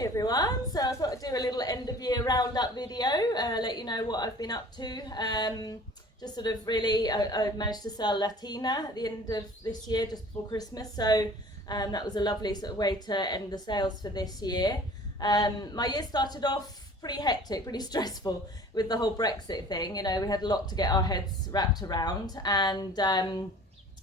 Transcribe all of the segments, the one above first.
Hi everyone, so I thought I'd do a little end of year roundup video, let you know what I've been up to. Just sort of really, I managed to sell Latina at the end of this year, just before Christmas, so that was a lovely sort of way to end the sales for this year. My year started off pretty hectic, pretty stressful with the whole Brexit thing. You know, we had a lot to get our heads wrapped around, and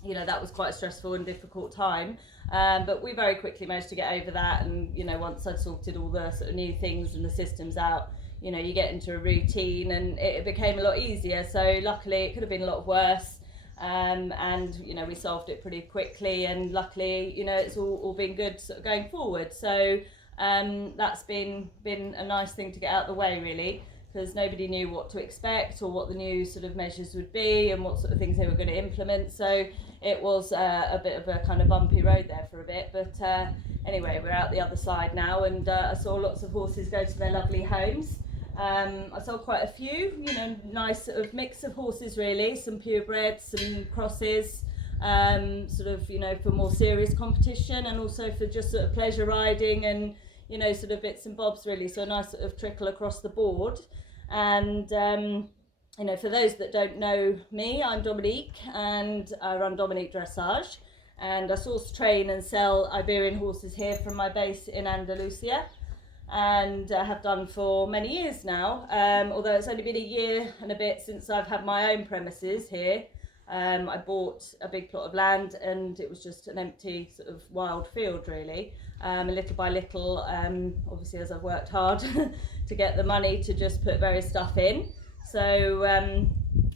you know, that was quite a stressful and difficult time. But we very quickly managed to get over that, and you know, once I'd sorted all the sort of new things and the systems out, you know, you get into a routine and it became a lot easier. So luckily it could have been a lot worse, and you know, we solved it pretty quickly, and luckily, you know, it's all been good sort of going forward. So that's been a nice thing to get out of the way, really, because nobody knew what to expect or what the new sort of measures would be and what sort of things they were going to implement. So it was a bit of a kind of bumpy road there for a bit, but anyway, we're out the other side now, and I saw lots of horses go to their lovely homes. I sold quite a few, you know, nice sort of mix of horses really, some purebreds, some crosses, sort of, you know, for more serious competition, and also for just sort of pleasure riding and, you know, sort of bits and bobs really. So a nice sort of trickle across the board. And you know, for those that don't know me, I'm Dominique, and I run Dominique Dressage, and I source, train and sell Iberian horses here from my base in Andalusia, and I have done for many years now, although it's only been a year and a bit since I've had my own premises here. I bought a big plot of land, and it was just an empty sort of wild field really, and little by little, obviously as I've worked hard to get the money to just put various stuff in. So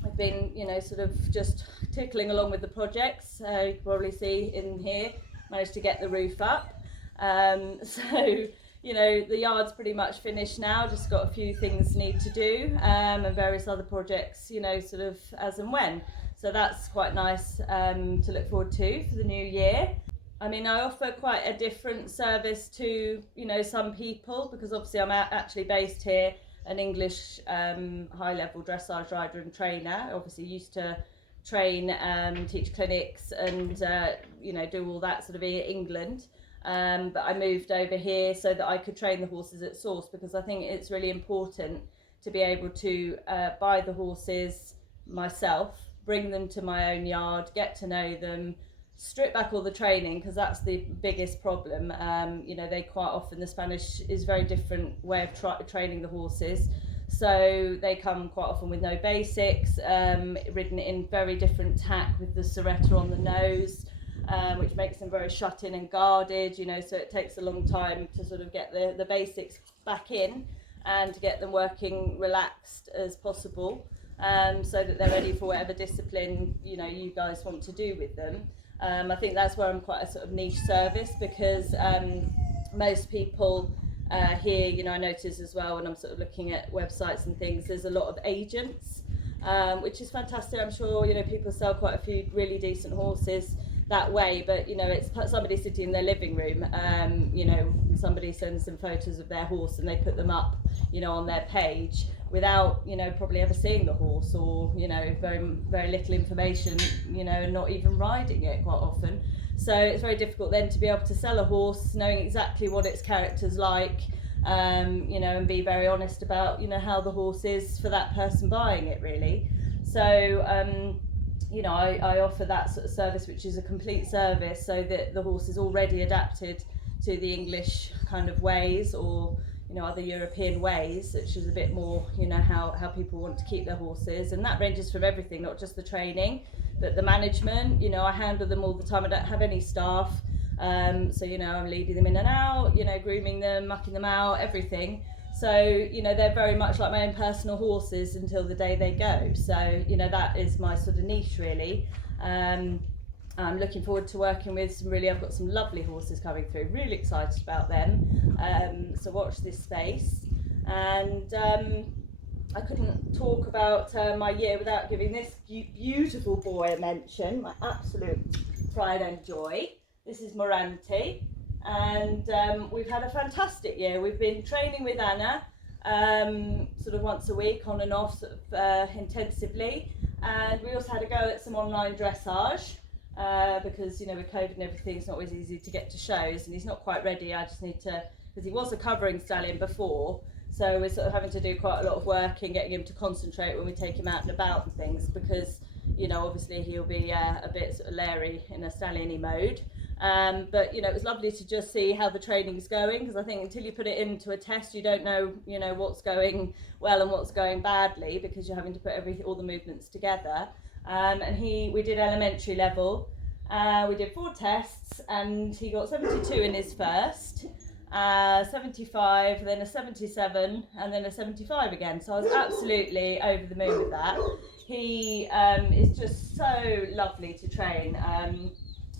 I've been, you know, sort of just tickling along with the projects. You can probably see in here, managed to get the roof up. So, you know, the yard's pretty much finished now, just got a few things need to do, and various other projects, you know, sort of as and when. So that's quite nice to look forward to for the new year. I mean, I offer quite a different service to, you know, some people, because obviously I'm actually based here, an English high-level dressage rider and trainer. Obviously used to train, teach clinics and, you know, do all that sort of in England. But I moved over here so that I could train the horses at source, because I think it's really important to be able to buy the horses myself, bring them to my own yard, get to know them, strip back all the training, because that's the biggest problem. You know, they quite often, the Spanish is a very different way of training the horses, so they come quite often with no basics, ridden in very different tack with the serretta on the nose, which makes them very shut in and guarded, you know, so it takes a long time to sort of get the basics back in and to get them working relaxed as possible, so that they're ready for whatever discipline, you know, you guys want to do with them. I think that's where I'm quite a sort of niche service, because most people here, you know, I notice as well when I'm sort of looking at websites and things, there's a lot of agents, which is fantastic. I'm sure, you know, people sell quite a few really decent horses that way, but you know, it's somebody sitting in their living room, you know, somebody sends them photos of their horse and they put them up, you know, on their page without, you know, probably ever seeing the horse, or, you know, very little information, you know, and not even riding it quite often. So it's very difficult then to be able to sell a horse knowing exactly what its character's like, you know, and be very honest about, you know, how the horse is for that person buying it really. So you know, I offer that sort of service, which is a complete service, so that the horse is already adapted to the English kind of ways, or, you know, other European ways, which is a bit more, you know, how people want to keep their horses. And that ranges from everything, not just the training, but the management. You know, I handle them all the time. I don't have any staff. So, you know, I'm leading them in and out, you know, grooming them, mucking them out, everything. So, you know, they're very much like my own personal horses until the day they go. So, you know, that is my sort of niche really. I'm looking forward to working with some really, I've got some lovely horses coming through, really excited about them. So watch this space. And I couldn't talk about my year without giving this beautiful boy a mention, my absolute pride and joy. This is Morante. And we've had a fantastic year. We've been training with Anna sort of once a week, on and off, sort of intensively, and we also had a go at some online dressage, because, you know, with COVID and everything, it's not always easy to get to shows, and he's not quite ready. I just need to because he was a covering stallion before. So we're sort of having to do quite a lot of work in getting him to concentrate when we take him out and about and things, because, you know, obviously he'll be a bit sort of leery in a stallion-y mode. But, you know, it was lovely to just see how the training's going, because I think until you put it into a test, you don't know, you know, what's going well and what's going badly, because you're having to put all the movements together. And we did elementary level. We did 4 tests, and he got 72 in his first. 75, then a 77, and then a 75 again. So I was absolutely over the moon with that. He is just so lovely to train.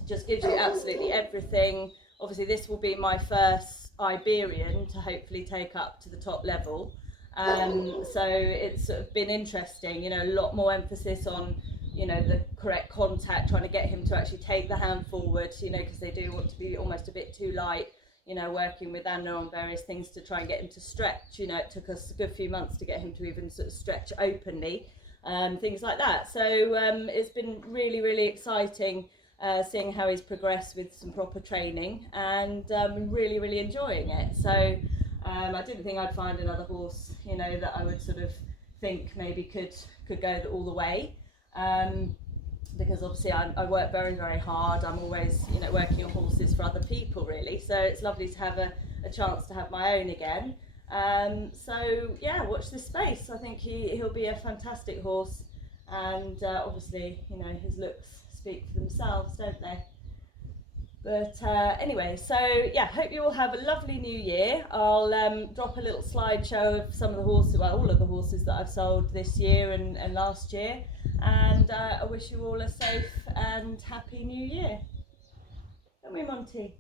Just gives you absolutely everything. Obviously, this will be my first Iberian to hopefully take up to the top level. So it's sort of been interesting. You know, a lot more emphasis on, you know, the correct contact, trying to get him to actually take the hand forward. You know, because they do want to be almost a bit too light. You know, working with Anna on various things to try and get him to stretch. You know, it took us a good few months to get him to even sort of stretch openly, things like that. So it's been really, really exciting seeing how he's progressed with some proper training, and really, really enjoying it. So I didn't think I'd find another horse, you know, that I would sort of think maybe could go all the way. Because obviously I work very, very hard. I'm always, you know, working on horses for other people, really. So it's lovely to have a chance to have my own again. So yeah, watch this space. I think he'll be a fantastic horse, and obviously, you know, his looks speak for themselves, don't they? But anyway, so yeah, hope you all have a lovely new year. I'll drop a little slideshow of some of the horses, well, all of the horses that I've sold this year and last year. And I wish you all a safe and happy new year. Don't we, Monty?